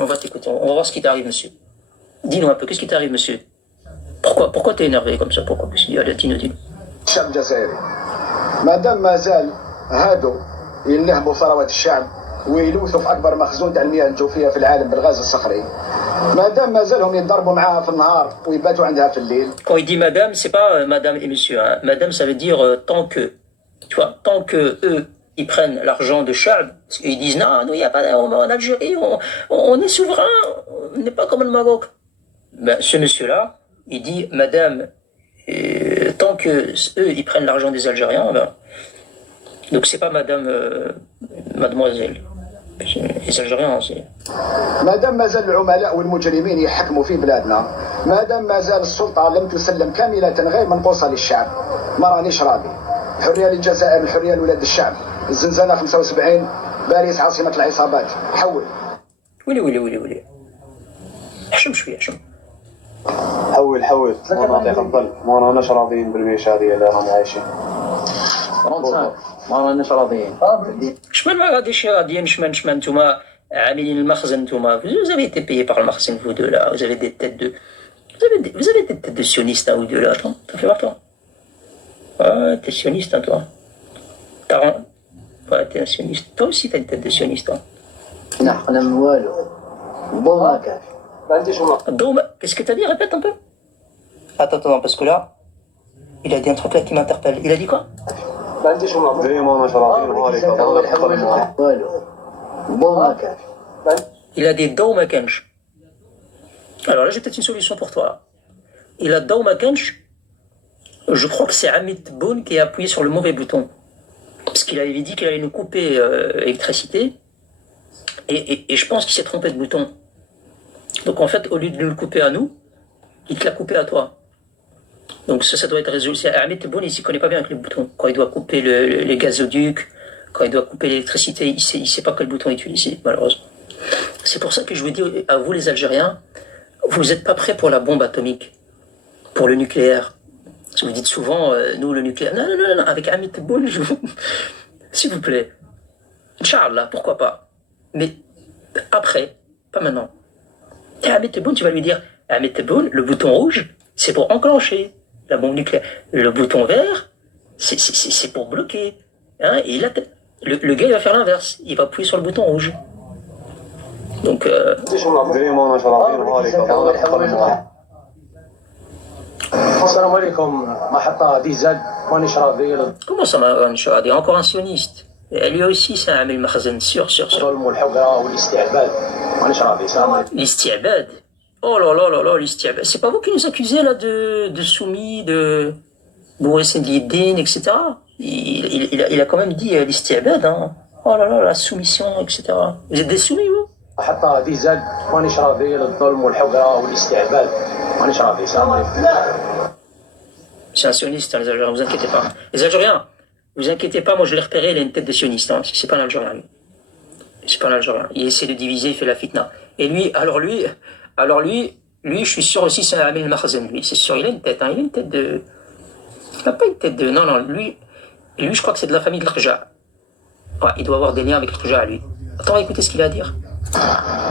on va t'écouter. On va voir ce qui t'arrive, monsieur. Dis-nous un peu, qu'est-ce qui t'arrive, monsieur? Pourquoi t'es énervé comme ça? Pourquoi? Allez, dis-nous. الشعب الجزائري مادام مازال هادو ينهبوا ثروات الشعب ويلوثوا في اكبر مخزون تاع المياه الجوفيه في العالم بالغاز الصخري مادام مازالهم يتضربوا معاها في النهار ويباتوا عندها في الليل. Quand il dit madame, c'est pas madame et monsieur. Hein. Madame, ça veut dire tant que. Tu vois, tant que eux, ils prennent l'argent de Chab, ils disent non, nous, il n'y a pas en Algérie, on est souverain, on n'est pas comme le Maroc. Ben, ce monsieur-là, il dit madame, tant que eux, ils prennent l'argent des Algériens, ben, donc c'est pas madame, mademoiselle. Les Algériens, c'est. مادام مازال العملاء والمجرمين يحكموا في بلادنا مادام مازال السلطه لم تسلم كامله غير منقوصه للشعب ما رانيش راضي. الحريه للجزائر، الحريه لولاد الشعب. الزنزانه 75 باريس عاصمه العصابات. حول ولي حشم شويه حشم. حول ما نعطيك نضل ما راناش راضيين بالميشه هذه اللي رانا عايشين. ما راناش راضيين. شمن ما غاديش راضيين شمن نتوما عاملين المخزن نتوما. Vous avez été payé par le Marseille, vous deux là. Vous avez des têtes de. Vous avez des têtes de sionistes, hein, vous deux là. Attends, t'as fait voir toi. Ouais, t'es sioniste, hein, toi. Ouais, t'es un sioniste. Toi aussi, t'as une tête de sioniste, hein. نحن من والو بو ما كاش. Qu'est-ce que t'as dit? Répète un peu. Attends, parce que là, il a dit un truc là qui m'interpelle. Il a dit quoi? ديما راناش راضيين والو بو ما كاش. Il a des dos makench. Alors là, j'ai peut-être une solution pour toi. Il a dos makench. Je crois que c'est Hamid Boun qui a appuyé sur le mauvais bouton. Parce qu'il avait dit qu'il allait nous couper l'électricité. Et je pense qu'il s'est trompé de bouton. Donc en fait, au lieu de nous le couper à nous, il te l'a coupé à toi. Donc ça doit être résolu. Hamid Boun, il s'y connaît pas bien avec les boutons. Quand il doit couper les gazoducs, quand il doit couper l'électricité, il sait pas quel bouton utiliser, malheureusement. C'est pour ça que je vous dis à vous les Algériens, vous n'êtes pas prêts pour la bombe atomique, pour le nucléaire. Parce que vous dites souvent, nous le nucléaire, non, avec Hamid Boun, s'il vous plaît. Inch'Allah, pourquoi pas. Mais après, pas maintenant. Et Hamid Boun, tu vas lui dire, Hamid Boun, le bouton rouge, c'est pour enclencher la bombe nucléaire. Le bouton vert, c'est pour bloquer. Hein, et là, le gars, il va faire l'inverse. Il va appuyer sur le bouton rouge. Donc, ديما راناش راضيين. السلام عليكم. محطة ديزاد مانيش راضي. comment ça m'a dit encore un sioniste. Et lui aussi, c'est un Makhzen, sûr. الظلم والحقرة والاستعباد مانيش راضي. السلام عليكم. L'istiabad. Oh là, l'istiabad. C'est pas vous qui nous accusez là de soumis, de Bourré-Sendidine, etc. Il a quand même dit l'istiabad, hein. Oh là, la soumission, etc. Vous êtes des soumis, vous? محطة ديزاد مانيش راضي. الظلم والحقرة والاستعباد مانيش راضي. السلام عليكم. C'est un sioniste, hein, les Algériens, vous inquiétez pas. Les Algériens, vous inquiétez pas, moi je l'ai repéré, il a une tête de sioniste, hein. C'est pas un Algérien, lui. C'est pas un Algérien. Il essaie de diviser, il fait la fitna. Et lui, lui, je suis sûr aussi, c'est un Amel Makhzen, lui. C'est sûr, il a une tête, hein. Il a une tête de. Il n'a pas une tête de. Non, lui, je crois que c'est de la famille de l'Arja. Ouais, il doit avoir des liens avec l'Arja, lui. Attends, écoutez ce qu'il a à dire.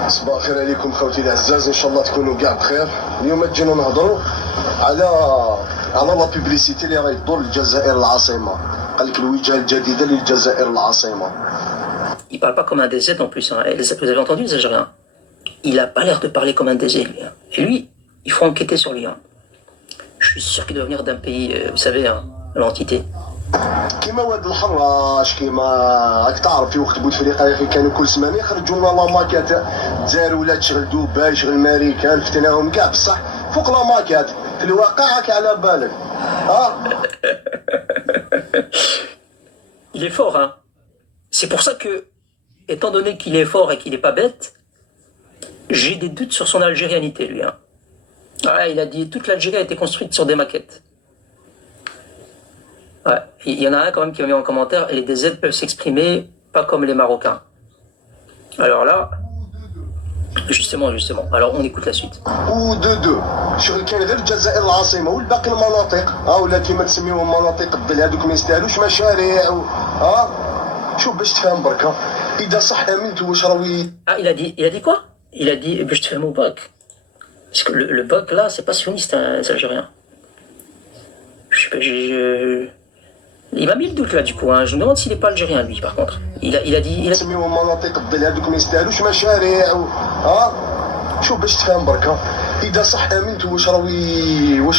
صباح الخير عليكم خوتي العزاز ان شاء الله تكونوا كاع بخير. اليوم جينا نهضروا على لا بوبليسيتي اللي غيدور للجزائر العاصمه. قال لك الوجهه الجديده للجزائر العاصمه. Il parle pas comme un DZ en plus, hein. Vous avez entendu les Algériens? Il a pas l'air de parler comme un DZ, lui, hein. Et lui, il faut enquêter sur lui, hein. Je suis sûr qu'il doit venir d'un pays, vous savez, hein, l'entité. كيما واد الحراش كيما راك تعرف في وقت بوتفليقه في كانوا كل سمانه يخرجوا لنا لا ماكات دزار ولا تشغل دبي شغل امريكان فتناهم كاع بصح فوق لا ماكات في الواقع راك على بالك Il est fort, hein. C'est pour ça que, étant donné qu'il est fort et qu'il n'est pas bête, j'ai des doutes sur son algérianité, lui, hein. Ah, il a dit toute l'Algérie a été construite sur des maquettes. Ouais. Il y en a un quand même qui m'a mis en commentaire, les DZ peuvent s'exprimer pas comme les Marocains. Alors là, justement. Alors on écoute la suite. و دو شغل كان غير الجزائر العاصمه والباقي المناطق ولا كيما تسميوهم مناطق الظل هذوك ما يستاهلوش مشاريع شوف باش تفهم بركه اذا صح امنت واش راوي. Ah, il a dit quoi? il a dit, je te fais mon bac. Parce que le bac, là, c'est pas sioniste, hein, c'est algérien. Il m'a mis le doute là du coup, hein. Je me demande s'il n'est pas algérien lui par contre. Il a dit. سميوهم مناطق الظل هذوك ما يستاهلوش مشاريع شوف باش تفهم بركا اذا صح امنتوا واش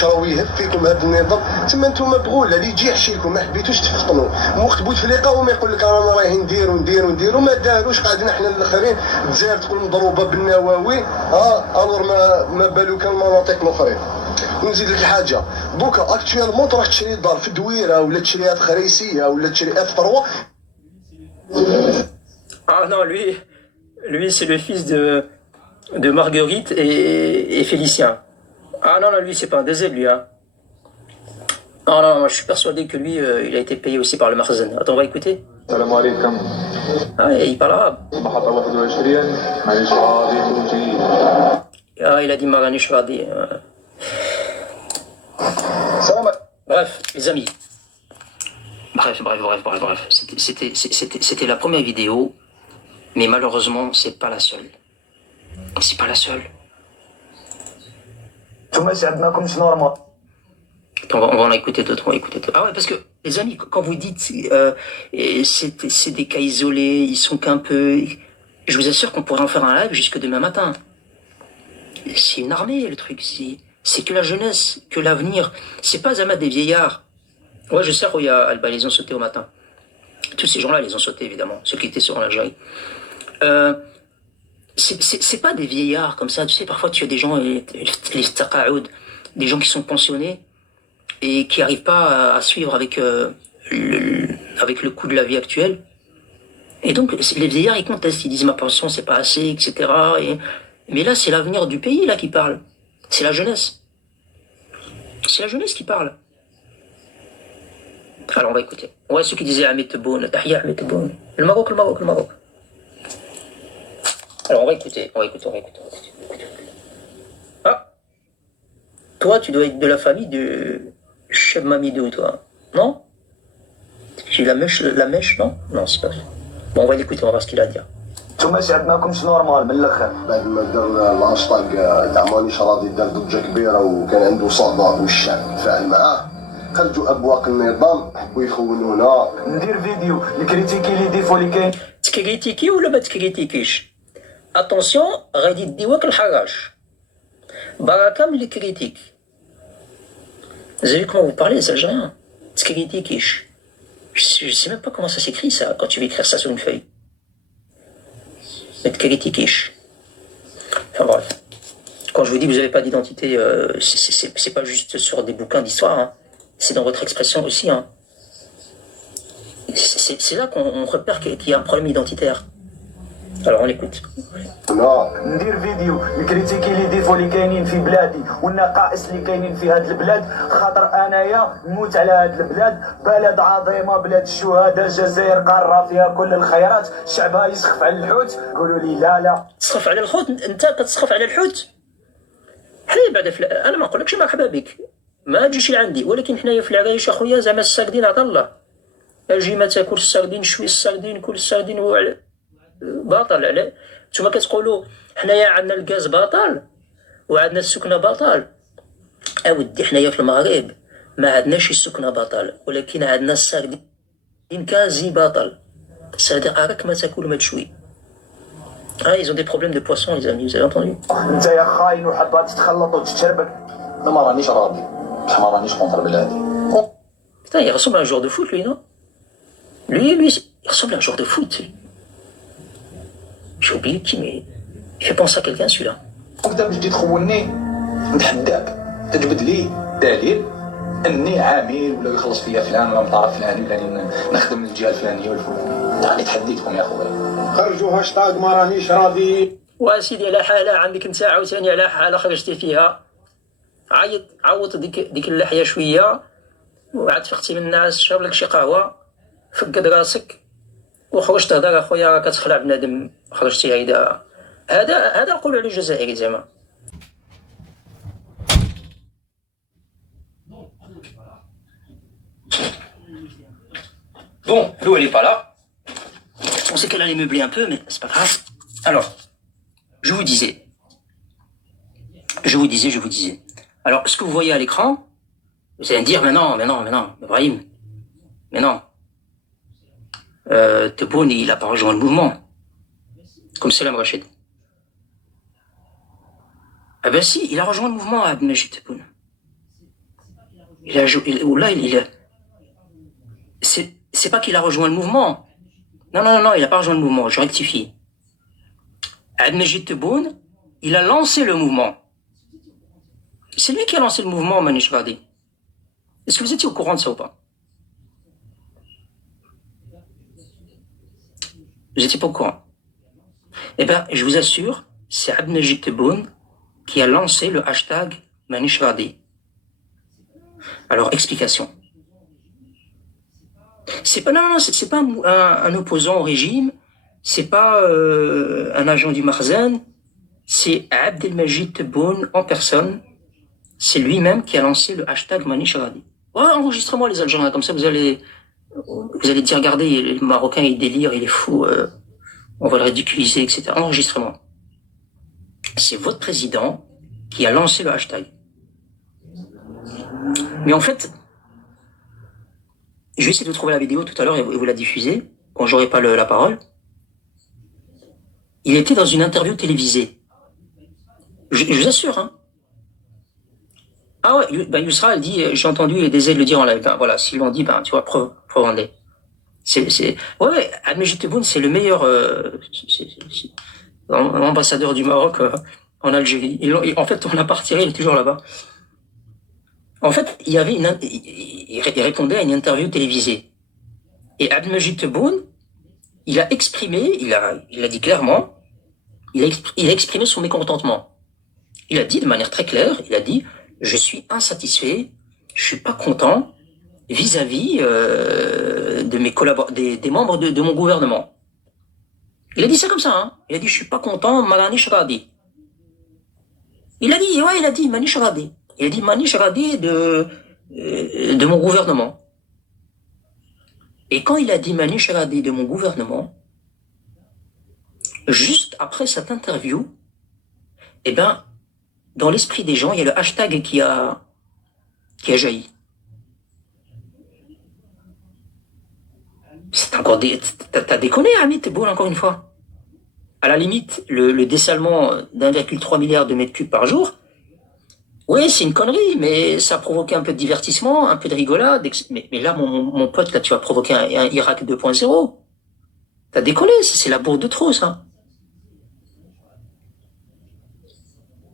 راوي يهب فيكم هذا النظام تما انتم بغول اللي يجي يحشي لكم ما حبيتوش تفطنوا وقت بوتفليقه وما يقول لك رانا رايحين نديروا ما داروش قاعدين احنا الاخرين الجزائر تكون مضروبه بالنواوي الور ما بالو كان المناطق الاخرين. ونزيد لك حاجه دوكا اكتويلمون تروح تشري دار في دويره ولا تشريها في خريسيه ولا تشريها في طروه. Ah non, lui c'est le fils de Marguerite et Félicien. Ah non, lui c'est pas un deuxième lui, hein. Ah non, moi je suis persuadé que lui il a été payé aussi par le Marzen. Attends, on va écouter. السلام عليكم. Ah, il parle arabe. محطة 21 معليش راضي توجي. Ah, il a dit Maranish Radi. Bref, les amis. Bref. C'était la première vidéo, mais malheureusement, c'est pas la seule. C'est pas la seule. On va en écouter d'autres, Ah ouais, parce que, les amis, quand vous dites c'est des cas isolés, ils sont qu'un peu... Je vous assure qu'on pourrait en faire un live jusque demain matin. C'est une armée, le truc. C'est que la jeunesse, que l'avenir. C'est pas Zama des vieillards. Ouais, je sais, Roya Alba, ils ont sauté au matin. Tous ces gens-là, ils ont sauté, évidemment. Ceux qui étaient sur l'Algérie. C'est pas des vieillards comme ça. Tu sais, parfois, tu as des gens, les taqaoud, des gens qui sont pensionnés et qui n'arrivent pas à suivre avec le coût de la vie actuelle. Et donc, les vieillards, ils contestent. Ils disent, ma pension, c'est pas assez, etc. Mais là, c'est l'avenir du pays, là, qui parle. C'est la jeunesse. C'est la jeunesse qui parle. Alors, on va écouter. Ouais, ceux qui disaient Amit Tebboune, Tahia Amit Tebboune. Le Maroc. Alors, on va écouter. Ah. Toi, tu dois être de la famille de Cheb Mamidou, toi. Non? J'ai la mèche, non? Non, c'est pas ça. Bon, on va l'écouter, on va voir ce qu'il a à dire. نتوما شعب ماكمش نورمال من الاخر. بعد ما دار الهاشتاغ تاع مانيش راضي دار ضجه كبيره وكان عنده صدى والشعب تفاعل معاه خرجوا ابواق النظام حبوا يخونونا. ندير فيديو نكريتيكي لي ديفو اللي كاين. تكريتيكي ولا ما تكريتيكيش؟ اتونسيون غادي يديوك الحراش. بركه من الكريتيك. Vous avez vu comment vous parlez les Algériens? Tkritikish. Je sais même pas comment ça s'écrit ça quand tu veux écrire ça sur une feuille. Tkritikish. Enfin bref. Quand je vous dis que vous n'avez pas d'identité, c'est pas juste sur des bouquins d'histoire, hein. C'est dans votre expression aussi, hein. C'est là qu'on repère qu'il y a un problème identitaire. Alors on l'écoute. ندير فيديو نكريتيكي لي ديفو اللي كاينين في بلادي والنقائص اللي كاينين في هاد البلاد خاطر انايا نموت على هاد البلاد بلد عظيمه بلاد الشهداء الجزائر قاره فيها كل الخيرات شعبها يسخف على الحوت قولوا لي لا تسخف على الحوت انت كتسخف على الحوت حلي بعد انا ما نقولكش مرحبا بك ما تجيش لعندي ولكن حنايا في العرايش اخويا زعما الساردين عطا الله اجي ما تاكل الساردين شوي الساردين كل الساردين باطل على نتوما كتقولوا حنايا عندنا الغاز باطل وعندنا السكنه باطل اودي حنايا في المغرب ما عندناش السكنه باطل ولكن عندنا الساردين كازي باطل الساردين راك ما تاكل ما تشوي ils ont des problèmes de poisson les amis vous avez entendu انت يا خاين وحبات تتخلط وتتشربك انا ما رانيش راضي ما رانيش كونتر بلادي. Putain, il ressemble à un joueur de foot lui non lui il ressemble à un joueur de foot. J'ai oublié qui, mais il fait penser à quelqu'un celui-là. وانت باش تجي تخوني نتحداك تجبد لي دليل اني عامل ولا يخلص فيا فلان ولا مطار فلاني ولا نخدم الجهه الفلانيه والفلانيه يعني تحديتكم يا خويا خرجوا هاشتاغ ما رانيش راضي. وسيدي على حاله عندك انت عاوتاني على حاله خرجتي فيها عوض ديك اللحيه شويه وعاد فقتي من الناس شرب لك شي قهوه فقد راسك وخرج تهضر اخويا كتخلع بنادم خرجتي هذا نقولوا عليه الجزائري زعما. Bon, l'eau elle est pas là. Je pensais qu'elle allait meubler un peu, mais c'est pas grave. Alors, je vous disais. Alors, ce que vous voyez à l'écran, vous allez me dire, mais non, Ibrahim, mais non. Tebboune, il n'a pas rejoint le mouvement. Comme Salam Rachid. Ah ben si, il a rejoint le mouvement Abd Majid Tebboune. C'est pas qu'il a rejoint le mouvement. Non, il n'a pas rejoint le mouvement, je rectifie. Abd Majid Tebboune, il a lancé le mouvement. C'est lui qui a lancé le mouvement, Manish Radi. Est-ce que vous étiez au courant de ça ou pas? Vous n'étiez pas au courant? Eh bien, je vous assure, c'est Abd Majid Tebboune qui a lancé le hashtag Manish Radi. Alors, explication. C'est pas, non, c'est pas un opposant au régime, c'est pas un agent du Makhzen, c'est Abdelmajid Tebboune en personne. C'est lui-même qui a lancé le hashtag Manish Radi. Ouais, enregistrez-moi les Algériens, comme ça vous allez dire, regardez, le Marocain il délire, il est fou, on va le ridiculiser, etc. Enregistrez-moi. C'est votre président qui a lancé le hashtag. Mais en fait, je vais essayer de trouver la vidéo tout à l'heure et vous la diffuser, quand j'aurai pas la parole. Il était dans une interview télévisée. Je vous assure, hein. Ah ouais, ben Yousra, elle dit, j'ai entendu les DZ le dire en live. Ben voilà, s'ils l'ont dit, ben tu vois, preuve rendez. Ouais, Abd Majid Tebboune, c'est le meilleur ambassadeur du Maroc en Algérie. En fait, on l'a pas retiré, il est toujours là-bas. En fait, il y avait il répondait à une interview télévisée. Et Abd Majid Tebboune, il a exprimé, il a dit clairement, il a exprimé son mécontentement. Il a dit de manière très claire, il a dit, je suis insatisfait, je suis pas content vis-à-vis de mes des membres de mon gouvernement. Il a dit ça comme ça, hein. Il a dit, je suis pas content, Manish Radi. Il a dit Manish Radi. Il a dit Manish Radi de mon gouvernement. Et quand il a dit Manish Radi de mon gouvernement, juste après cette interview, eh ben, dans l'esprit des gens, il y a le hashtag qui a jailli. C'est encore t'as déconné, Hamid Tebboune, encore une fois. À la limite, le dessalement d'1,3 milliard de mètres cubes par jour, oui, c'est une connerie, mais ça a provoqué un peu de divertissement, un peu de rigolade. Mais là, mon pote, là, tu vas provoquer un Irak 2.0. T'as déconné, c'est la bourre de trop, ça.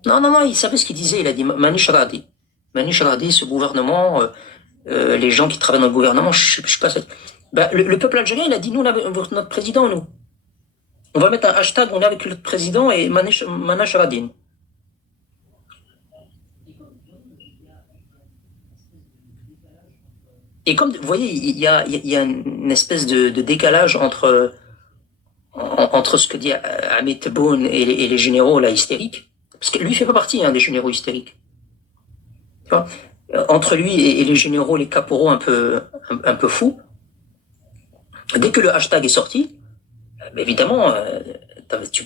Non, il savait ce qu'il disait, il a dit Manish Radi. Manish Radi, ce gouvernement, les gens qui travaillent dans le gouvernement, je sais pas. Ben, le peuple algérien, il a dit, nous, on a notre président, nous. On va mettre un hashtag, on est avec le président et Manish Radi. Et comme vous voyez, il y a une espèce de décalage entre ce que dit Hamid Tebboune et les généraux là hystériques, parce que lui fait pas partie des généraux hystériques. Tu vois, entre lui et les généraux, les caporaux un peu fous. Dès que le hashtag est sorti, évidemment, tu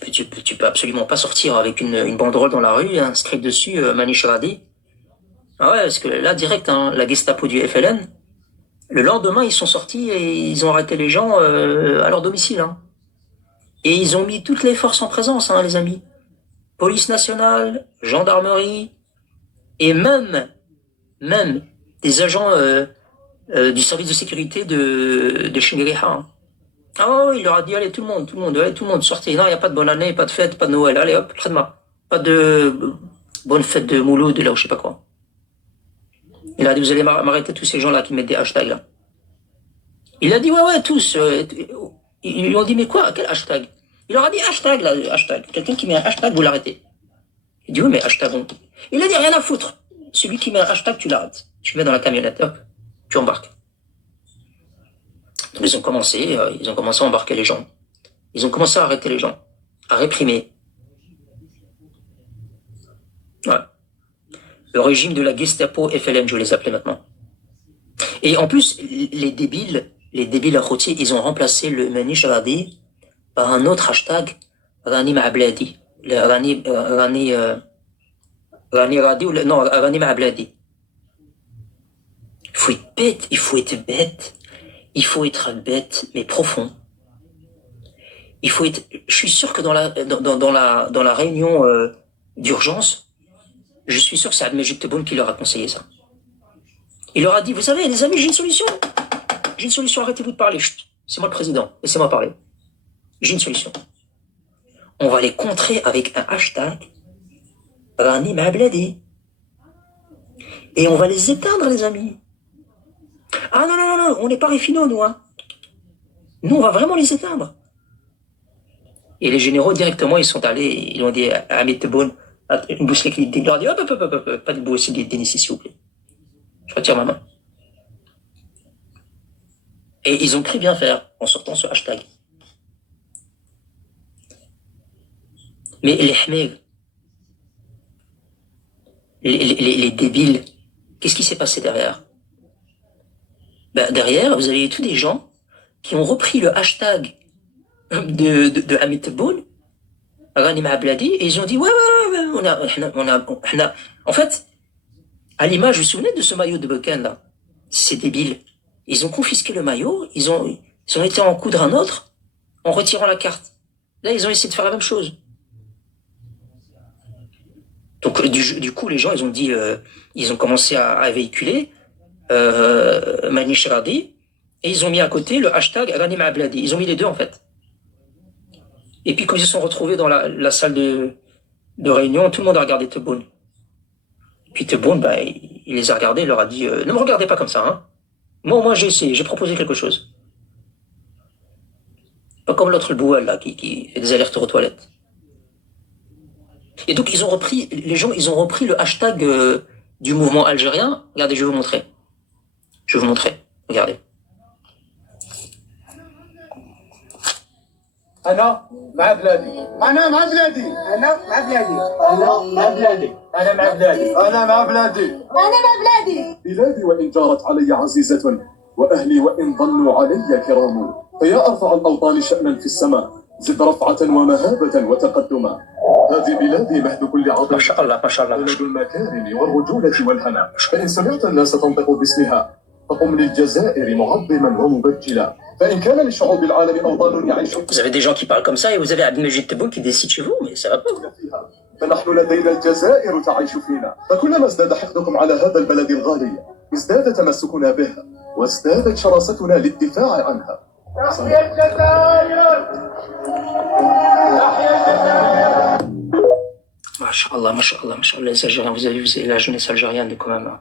peux absolument pas sortir avec une banderole dans la rue, inscrite dessus Manish Radi. Ah ouais, parce que là direct, la Gestapo du FLN. Le lendemain, ils sont sortis et ils ont arrêté les gens à leur domicile. Hein. Et ils ont mis toutes les forces en présence, les amis. Police nationale, gendarmerie, et même des agents du service de sécurité de Chingueriha. Hein. Ah oui, il leur a dit, allez, tout le monde, sortez. Non, il n'y a pas de bonne année, pas de fête, pas de Noël. Allez, hop, pas de bonne fête de Mouloud, là, ou je sais pas quoi. Il a dit, vous allez m'arrêter tous ces gens-là qui mettent des hashtags là. Il a dit, ouais, tous. Ils lui ont dit, mais quoi, quel hashtag? Il leur a dit hashtag là, hashtag. Quelqu'un qui met un hashtag, vous l'arrêtez. Il dit, oui, mais hashtag. Il a dit, rien à foutre. Celui qui met un hashtag, tu l'arrêtes. Tu le mets dans la camionnette, hop, tu embarques. Donc ils ont commencé à embarquer les gens. Ils ont commencé à arrêter les gens, à réprimer. Ouais. Le régime de la Gestapo FLN, je les appelais maintenant. Et en plus, les débiles routiers, ils ont remplacé le Manish Radi par un autre hashtag, Rani Ma'abladi. راني راضي ولا نو راني مع بلادي. Il faut être bête, il faut être bête, mais profond. Il faut être. Je suis sûr que dans la réunion d'urgence, je suis sûr que c'est Ahmed Tebboune qui leur a conseillé ça. Il leur a dit, vous savez, les amis, j'ai une solution. J'ai une solution, arrêtez-vous de parler. Chut, c'est moi le président, laissez-moi parler. J'ai une solution. On va les contrer avec un hashtag Rani Mabladi. Et on va les éteindre, les amis. Ah non, on n'est pas réfinaux, nous. Hein. Nous, on va vraiment les éteindre. Et les généraux, directement, ils sont allés, ils ont dit à Ahmed Tebboune, une boussée qui leur a dit, hop, pas de boussée d'initié, s'il vous plaît. Je retire ma main. Et ils ont cru bien faire en sortant ce hashtag. Mais les hmeg, les débiles, qu'est-ce qui s'est passé derrière? Ben, derrière, vous avez tous des gens qui ont repris le hashtag de Ahmed Tebboune, Rani Mabladi, et ils ont dit, ouais, on a. En fait, à l'image, vous vous souvenez de ce maillot de Buchan, là? C'est débile. Ils ont confisqué le maillot, ils ont été en coudre un autre en retirant la carte. Là, ils ont essayé de faire la même chose. Donc, du coup, les gens, ils ont dit, ils ont commencé à véhiculer Manish Radi, et ils ont mis à côté le hashtag Rani Mabladi. Ils ont mis les deux, en fait. Et puis, quand ils se sont retrouvés dans la salle de réunion, tout le monde a regardé Tebboune. Puis Tebboune, ben, il les a regardés, il leur a dit, ne me regardez pas comme ça, hein. Moi, j'ai essayé, j'ai proposé quelque chose. Pas comme l'autre, le Boual, là, qui fait des allers-retours aux toilettes. Et donc, les gens, ils ont repris le hashtag du mouvement algérien. Regardez, je vais vous montrer. Regardez. أنا مع بلادي. أنا مع بلادي. أنا مع بلادي. أنا مع بلادي. أنا مع بلادي. أنا مع بلادي. أنا مع بلادي. بلادي وإن جارت علي عزيزة وأهلي وإن ظنوا علي كرام فيا أرفع الأوطان شأنا في السماء زد رفعة ومهابة وتقدما هذه بلادي مهد كل عظيم ما شاء الله ما شاء الله بلد المكارم والرجولة والهنا فإن سمعت الناس تنطق باسمها فقم للجزائر معظما ومبجلا فإن كان لشعوب العالم أوطان يعيش. Vous avez des gens qui parlent comme ça et vous avez Ahmed Tebboune qui décide chez vous, mais ça va pas. فنحن لدينا الجزائر تعيش فينا فكلما ازداد حقدكم على هذا البلد الغالي ازداد تمسكنا به وازدادت شراستنا للدفاع عنها. تحيا الجزائر. تحيا الجزائر. Masha'Allah, les Algériens, vous avez vu la jeunesse algérienne quand même.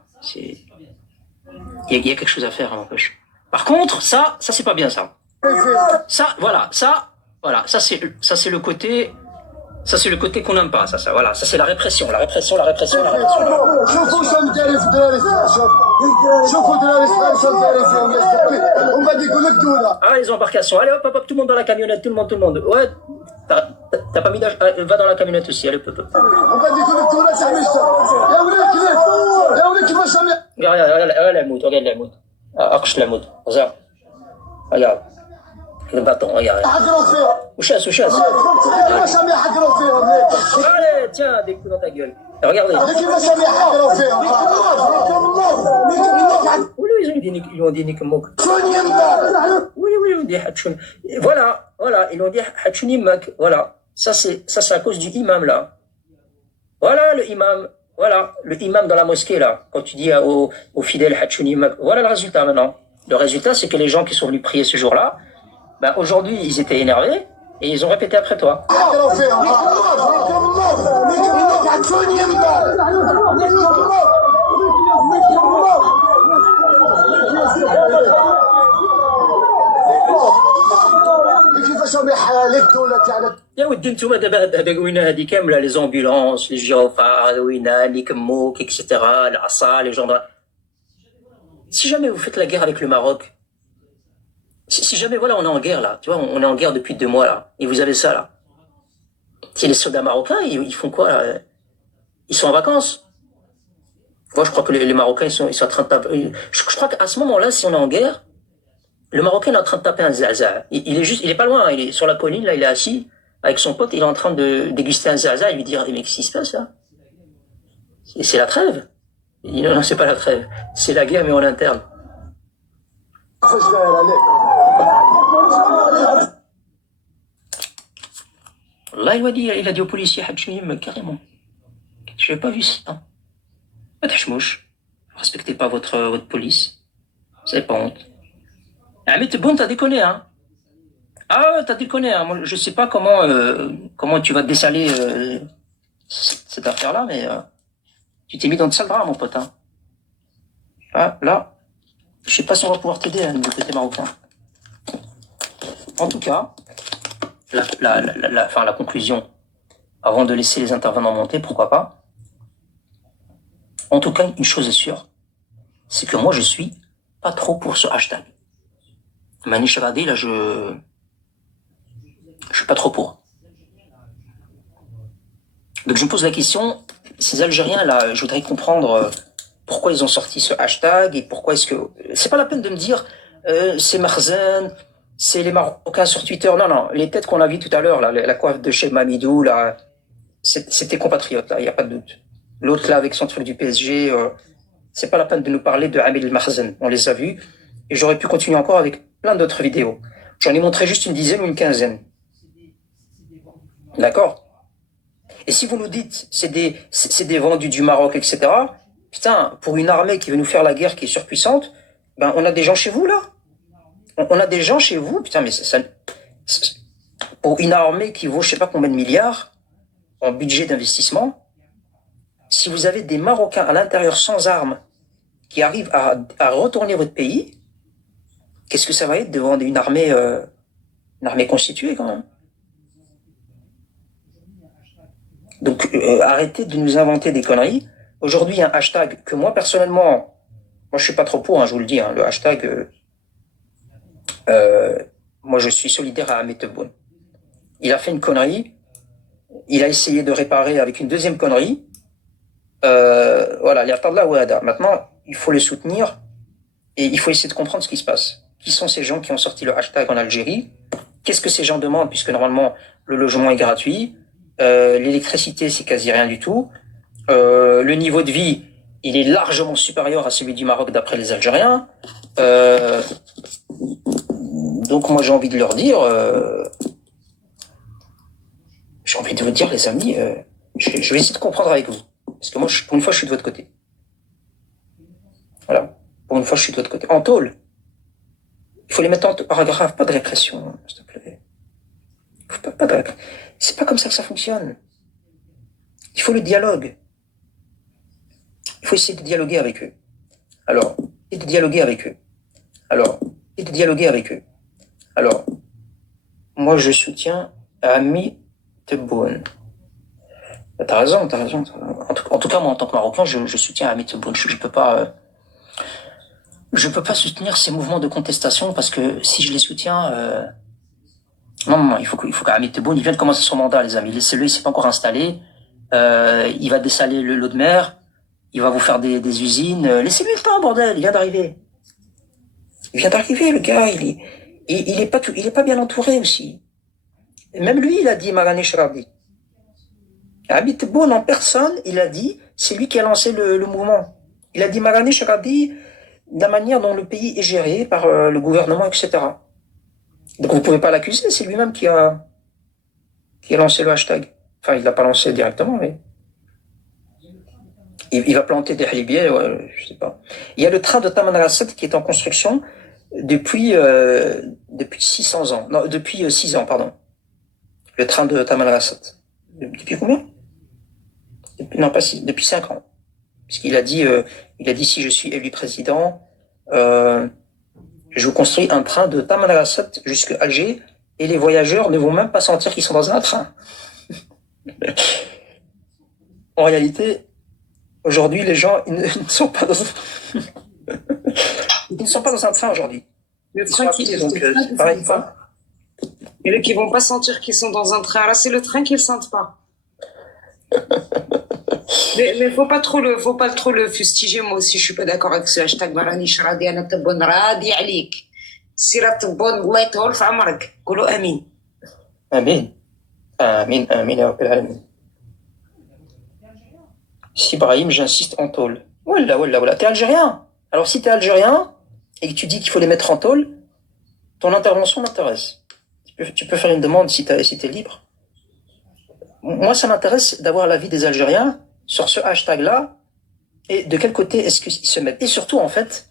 Il y a quelque chose à faire, n'empêche. Par contre, ça c'est pas bien ça. Ça c'est le côté. Ça c'est le côté qu'on n'aime pas, ça c'est la répression. شوفوا شنو داير في الدراري شوفوا الدراري شنو داير فيهم ومن بعد يقول لك دوله. Ah, les embarcations, allez hop, tout le monde dans la camionnette, tout le monde. Ouais, t'as pas mis d'âge, va dans la camionnette aussi, allez hop. ومن بعد يقول لك دوله تاع مشتا يا ولاد كيف يا ولاد كيفاش Regarde العمود, أقش العمود, regarde. Le bâton, regarde. يحقروا فيهم وشاس. كيفاش راهم يحقروا فيهم Allez, tiens, des coups dans ta gueule. Regardez. كيفاش راهم يحقروا فيهم Oui, ils lui ont dit Nick Mok. Oui, ils ont dit Hatchoun. Voilà, ils ont dit Hatchoun Mak. Voilà, ça c'est à cause du imam là. Voilà le imam dans la mosquée là. Quand tu dis aux fidèles Hatchoun Mak. Voilà le résultat maintenant. Le résultat, c'est que les gens qui sont venus prier ce jour-là, ben aujourd'hui ils étaient énervés et ils ont répété après toi. كيفاش راهم يحالوا الدوله تاعنا يا ودي نتوما دابا وين هذه كامله لي زومبيلونس لي جيروفار وين لي كموك اكسيتيرا العصا لي جندرا. Si jamais vous faites la guerre avec le Maroc, si jamais voilà on est en guerre là, tu vois, on est en guerre depuis 2 mois là, et vous avez ça là. Si les soldats marocains, ils font quoi là? Ils sont en vacances. Moi je crois que les Marocains ils sont en train de taper. Je crois qu'à ce moment-là, si on est en guerre, le Marocain est en train de taper un zaza. Il est pas loin, il est sur la colline là, il est assis. avec son pote, il est en train de déguster un zaza et lui dire, mais qu'est-ce qui se passe là? C'est la trêve. Il dit, non, non, c'est pas la trêve. C'est la guerre, mais en interne. Là, il a dit au policier, carrément. Je n'ai pas vu ça. Pas de chmouche. Respectez pas votre police. Vous n'avez pas honte. Ah, mais t'es bon, t'as déconné, hein. Ah, t'as déconné, hein. Moi, je sais pas comment tu vas dessaler cette affaire-là, mais tu t'es mis dans de sales draps, mon pote, hein. Ah, là, je sais pas si on va pouvoir t'aider, hein, du côté marocain. En tout cas, la conclusion, avant de laisser les intervenants monter, pourquoi pas. En tout cas, une chose est sûre, c'est que moi, je suis pas trop pour ce hashtag. Manish Radi, là, je suis pas trop pour. Donc, je me pose la question, ces Algériens, là, je voudrais comprendre pourquoi ils ont sorti ce hashtag et pourquoi est-ce que... C'est pas la peine de me dire, c'est Marzen, c'est les Marocains sur Twitter. Non, non, les têtes qu'on a vues tout à l'heure, là, la coiffe de Cheikh Mamidou, là, c'était compatriotes, là, il n'y a pas de doute. L'autre, là, avec son truc du PSG, c'est pas la peine de nous parler de Hamid Marzen. On les a vus. Et j'aurais pu continuer encore avec plein d'autres vidéos. J'en ai montré juste une dizaine ou une quinzaine. D'accord? Et si vous nous dites, c'est des vendus du Maroc, etc., putain, pour une armée qui veut nous faire la guerre, qui est surpuissante, ben, on a des gens chez vous, là. On a des gens chez vous, putain, mais pour une armée qui vaut je sais pas combien de milliards en budget d'investissement, si vous avez des Marocains à l'intérieur sans armes qui arrivent à retourner votre pays, qu'est-ce que ça va être devant une armée constituée quand même? Donc arrêtez de nous inventer des conneries. Aujourd'hui, il y a un hashtag que moi personnellement, moi je suis pas trop pour, hein, je vous le dis, hein, le hashtag, moi je suis solidaire à Ahmed Tebboune. Il a fait une connerie, il a essayé de réparer avec une deuxième connerie. Voilà, maintenant, il faut les soutenir et il faut essayer de comprendre ce qui se passe. Qui sont ces gens qui ont sorti le hashtag en Algérie? Qu'est-ce que ces gens demandent, puisque normalement le logement est gratuit, l'électricité c'est quasi rien du tout, le niveau de vie il est largement supérieur à celui du Maroc d'après les Algériens. Donc moi j'ai envie de leur dire, les amis, je vais essayer de comprendre avec vous. Parce que moi, pour une fois, je suis de votre côté. Voilà. Pour une fois, je suis de votre côté. En tôle. Il faut les mettre en paragraphe, pas de répression, s'il te plaît. Pas de répression. C'est pas comme ça que ça fonctionne. Il faut le dialogue. Il faut essayer de dialoguer avec eux. Alors, moi, je soutiens Ahmed Tebboune. T'as raison. En tout cas, moi, en tant que Marocain, je soutiens Ahmed Tebboune. Je peux pas soutenir ces mouvements de contestation parce que si je les soutiens, non, il faut qu'Ahmed Tebboune, il vient de commencer son mandat, les amis. Laissez-le, il s'est pas encore installé. Il va dessaler l'eau de mer. Il va vous faire des usines. Laissez-lui le temps, bordel. Il vient d'arriver. Le gars. Il est pas bien entouré aussi. Et même lui, il a dit Marani Shradi. Ahmed Tebboune en personne, il a dit, c'est lui qui a lancé le mouvement. Il a dit Marani Shradi, de la manière dont le pays est géré par le gouvernement, etc. Donc vous pouvez pas l'accuser, c'est lui-même qui a lancé le hashtag. Enfin, il l'a pas lancé directement, mais il va planter des halibiers, je sais pas. Il y a le train de Tamanrasset qui est en construction depuis 600 ans. Non, depuis 6 ans, pardon. Le train de Tamanrasset. Depuis combien? Depuis 5 ans. Puisqu'il a dit, si je suis élu président, je vous construis un train de Tamanrasset jusqu'à Alger et les voyageurs ne vont même pas sentir qu'ils sont dans un train. En réalité, aujourd'hui, les gens, ils ne sont pas dans ils ne sont pas dans un train aujourd'hui. Le train pareil, pas. Et eux qui vont pas sentir qu'ils sont dans un train, là, c'est le train qu'ils sentent pas. mais faut pas trop le fustiger. Moi aussi, je suis pas d'accord avec ce hashtag Marani Shradi, ana Tebboune radi alik. Sira Tebboune, Allah yطول في عمرك. قولوا آمين. آمين. Amin, amin, ya Rabbil alamin. Si Ibrahim, j'insiste en tôle. Wallah, wallah, wallah. T'es algérien. Alors si t'es algérien et que tu dis qu'il faut les mettre en tôle, ton intervention m'intéresse. Tu peux faire une demande si t'es libre. Moi, ça m'intéresse d'avoir l'avis des Algériens sur ce hashtag-là et de quel côté est-ce qu'ils se mettent. Et surtout, en fait,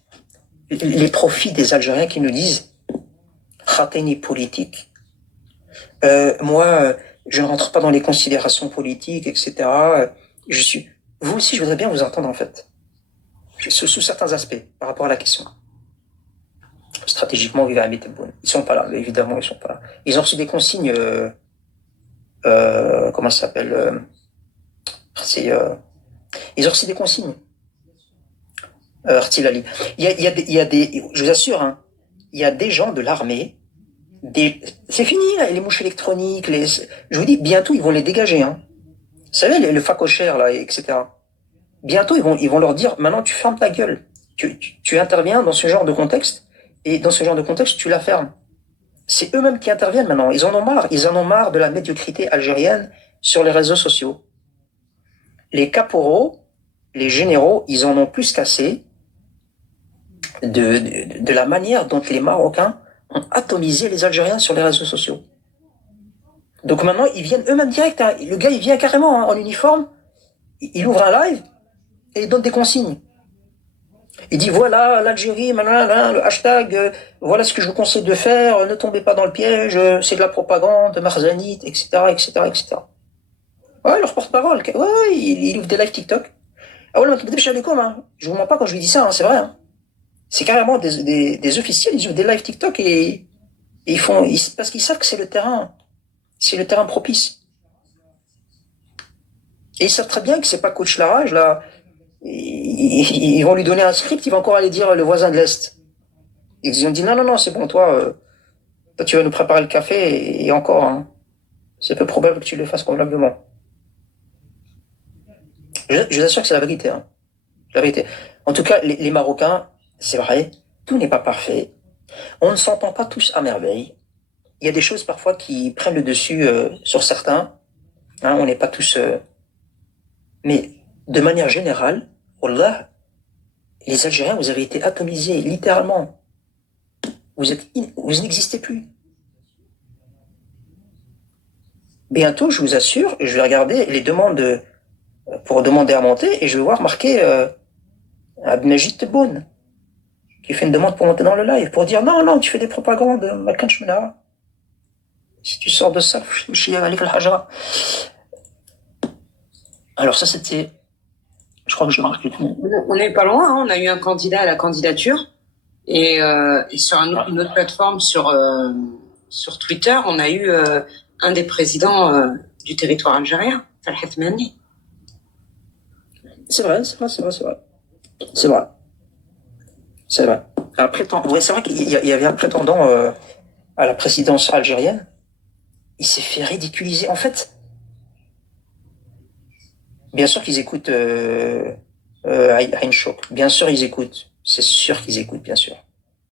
les profits des Algériens qui nous disent « Khateni politique ». Moi, je ne rentre pas dans les considérations politiques, etc. Vous aussi, je voudrais bien vous entendre, en fait, sous certains aspects, par rapport à la question. Stratégiquement, Viva Hamid Tebboune. Ils sont pas là, évidemment, ils sont pas là. Ils ont reçu des consignes, comment ça s'appelle ils ont reçu des consignes. Artilali. Il y a des, je vous assure, hein, il y a des gens de l'armée, c'est fini, là, les mouches électroniques, je vous dis, bientôt, ils vont les dégager, hein. Vous savez, le facochère, là, etc. Bientôt, ils vont leur dire, maintenant, tu fermes ta gueule. Tu interviens dans ce genre de contexte, et dans ce genre de contexte, tu la fermes. C'est eux-mêmes qui interviennent maintenant. Ils en ont marre de la médiocrité algérienne sur les réseaux sociaux. Les caporaux, les généraux, ils en ont plus qu'assez de la manière dont les Marocains ont atomisé les Algériens sur les réseaux sociaux. Donc maintenant, ils viennent eux-mêmes direct. Hein. Le gars, il vient carrément hein, en uniforme, il ouvre un live et il donne des consignes. Il dit voilà l'Algérie, le hashtag, voilà ce que je vous conseille de faire, ne tombez pas dans le piège, c'est de la propagande, marzanite, etc., etc., etc. Ouais, leur porte-parole, ouais, il ouvre des lives TikTok. Ah ouais, je vous mens pas quand je lui dis ça, hein, c'est vrai. Hein. C'est carrément des officiels, ils ouvrent des lives TikTok et parce qu'ils savent que c'est le terrain propice. Et ils savent très bien que c'est pas coach Larage, là. Ils vont lui donner un script, il va encore aller dire le voisin de l'Est. Ils ont dit non, c'est bon, toi tu vas nous préparer le café et encore, hein, c'est peu probable que tu le fasses convenablement. Je vous assure que c'est la vérité. Hein. La vérité. En tout cas, les Marocains, c'est vrai, tout n'est pas parfait. On ne s'entend pas tous à merveille. Il y a des choses parfois qui prennent le dessus sur certains. Hein, on n'est pas tous... Mais de manière générale, wallah, les Algériens, vous avez été atomisés, littéralement. Vous n'existez plus. Bientôt, je vous assure, je vais regarder les demandes pour demander à monter et je vais voir marqué Abdelmajid Tebboune qui fait une demande pour monter dans le live pour dire non, tu fais des propagandes, si tu sors de ça, alors ça c'était, je crois que je marque tout. On n'est pas loin, hein. On a eu un candidat à la candidature et sur une autre plateforme sur Twitter, on a eu un des présidents du territoire algérien, Farhat Mani. C'est vrai. C'est vrai qu'il y avait un prétendant à la présidence algérienne. Il s'est fait ridiculiser. En fait, bien sûr qu'ils écoutent Ain Chouk. Bien sûr, ils écoutent. C'est sûr qu'ils écoutent, bien sûr.